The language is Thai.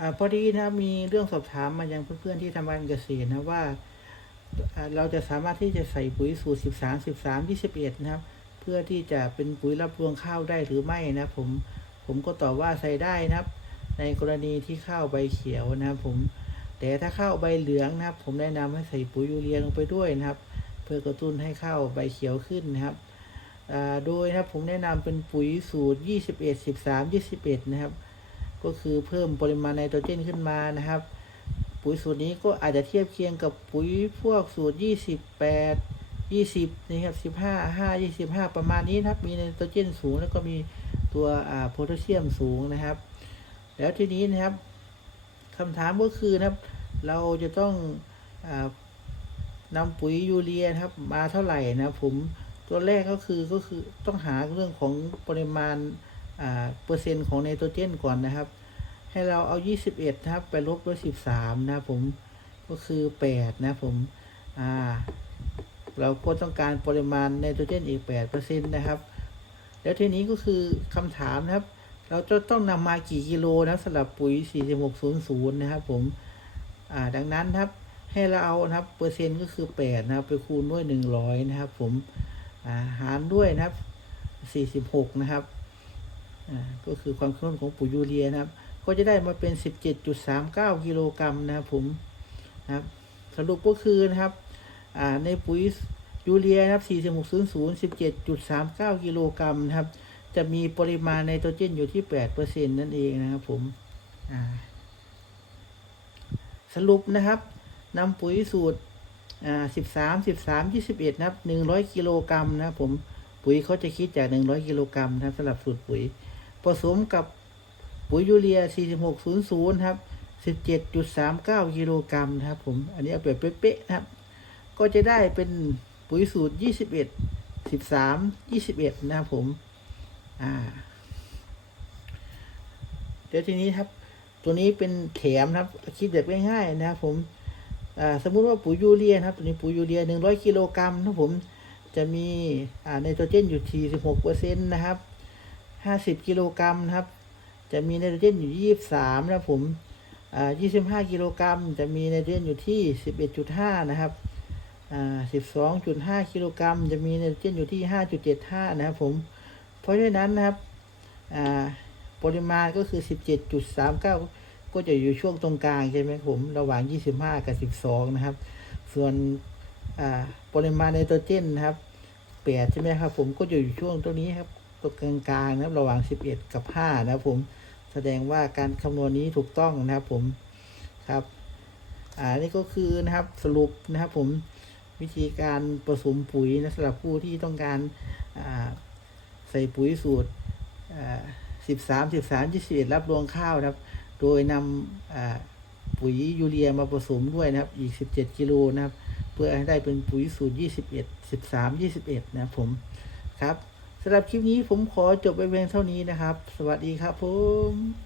อาพอดีนะมีเรื่องสอบถามมายังเพื่อนๆที่ทำการเกษตรนะว่าเราจะสามารถที่จะใส่ปุ๋ยสูตร 13 13 21 นะครับ เพื่อที่จะเป็นปุ๋ยรับรวงข้าวได้หรือไม่นะผมผมก็ตอบว่าใส่ได้นะครับ ในกรณีที่ข้าวใบเขียวนะครับผมแต่ถ้าข้าวใบเหลืองนะครับ ผมแนะนำให้ใส่ปุ๋ยยูเรียลงไปด้วยนะครับ เพื่อกระตุ้นให้ข้าวใบเขียวขึ้นนะครับโดยนะครับผมแนะนำเป็นปุ๋ยสูตร 21 13 21 นะครับ ก็คือเพิ่มปริมาณไนโตรเจนขึ้นมานะครับ ปุ๋ยสูตรนี้ก็อาจจะเทียบเคียงกับปุ๋ยพวกสูตร 28 20นะครับ15 5 25 ประมาณนี้นะครับ มีไนโตรเจนสูง แล้วก็มีตัวอ่าโพแทสเซียมสูงนะครับ แล้วทีนี้นะครับคำถามก็คือนะครับ เราจะต้องอนำปุ๋ยยูเรียนะครับ มาเท่าไหร่นะผมตัวแรกก็คือก็คือต้องหาเรื่องของปริมาณ เปอร์เซ็นต์ของไนโตรเจนก่อนนะครับ ให้เราเอา 21นะครับ ไปลบด้วย 13 นะผมก็คือ 8 นะผมอ่าเราก็ต้องการปริมาณไนโตรเจนอีก8%นะครับ แล้วทีนี้ก็คือคำถามนะครับ เราจะต้องนำมากี่กิโลนะสำหรับปุ๋ย 4600 นะครับผมอ่าดังนั้นครับให้เราเอานะครับเปอร์เซ็นต์ก็คือ 8 นะครับ ไปคูณด้วย 100 นะครับ ผมอ่าหารด้วยนะครับ 46 นะครับ ก็คือความเข้มข้นของปุ๋ยยูเรียนะครับ ก็จะได้มาเป็น 17.39 กิโลกรัมนะครับผมนะครับสรุปก็คือนะครับอ่าในปุ๋ยยูเรียนะครับ 4600 17.39 กิโลกรัมนะครับ จะมีปริมาณไนโตรเจนอยู่ที่ 8%นั่นเองนะครับผมอ่าสรุปนะครับนำปุ๋ยสูตรอ่า13 13 21 นะครับ 100 กิโลกรัมนะครับผมปุ๋ยเขาจะคิดจาก 100 กิโลกรัมนะครับสำหรับสูตรปุ๋ย ผสมกับปุ๋ยยูเรีย 4600 ครับ 17.39 กิโลกรัมนะครับผม อันนี้เอาแบบเป๊ะๆนะครับ ก็จะได้เป็นปุ๋ยสูตร 21 13 21 นะครับผม อ่า เดี๋ยวทีนี้ครับ ตัวนี้เป็นแถมครับ คิดแบบง่ายๆนะครับผม อ่า สมมุติว่าปุ๋ยยูเรียครับ ตัวนี้ปุ๋ยยูเรีย 100 กิโลกรัมนะครับผม จะมี อ่าไนโตรเจนอยู่ที่16เปอร์เซ็นต์นะครับ 50กิโลกรัมนะครับ จะมีไนโตรเจนอยู่23นะครับผมอ่า25กิโลกรัม จะมีไนโตรเจนอยู่ที่11.5นะครับอ่า12.5กิโลกรัม จะมีไนโตรเจนอยู่ที่5.75นะครับผม เพราะฉะนั้นนะครับอ่าปริมาณก็คือ17.39ก็จะอยู่ช่วงตรงกลางใช่ไหมผม ระหว่าง25กับ12นะครับ ส่วนอ่าปริมาณไนโตรเจนนะครับ8ใช่ไหมครับผมก็จะอยู่ช่วงตรงนี้ครับ ตรงกลางๆนะครับระหว่าง 11 กับ 5 นะครับผมแสดงว่าการคำนวณนี้ถูกต้องนะครับผมครับอ่านี่ก็คือนะครับสรุปนะครับผมวิธีการผสมปุ๋ยนะสำหรับผู้ที่ต้องการอ่าใส่ปุ๋ยสูตรอ่า13 13 21 รับรวงข้าวนะครับ โดยนำอ่าปุ๋ยยูเรียมาผสมด้วยนะครับ อีก 17 กิโลนะครับ เพื่อให้ได้เป็นปุ๋ยสูตร 21 13 21 นะครับผมครับ สำหรับคลิปนี้ผมขอจบไปเพียงเท่านี้นะครับ สวัสดีครับผม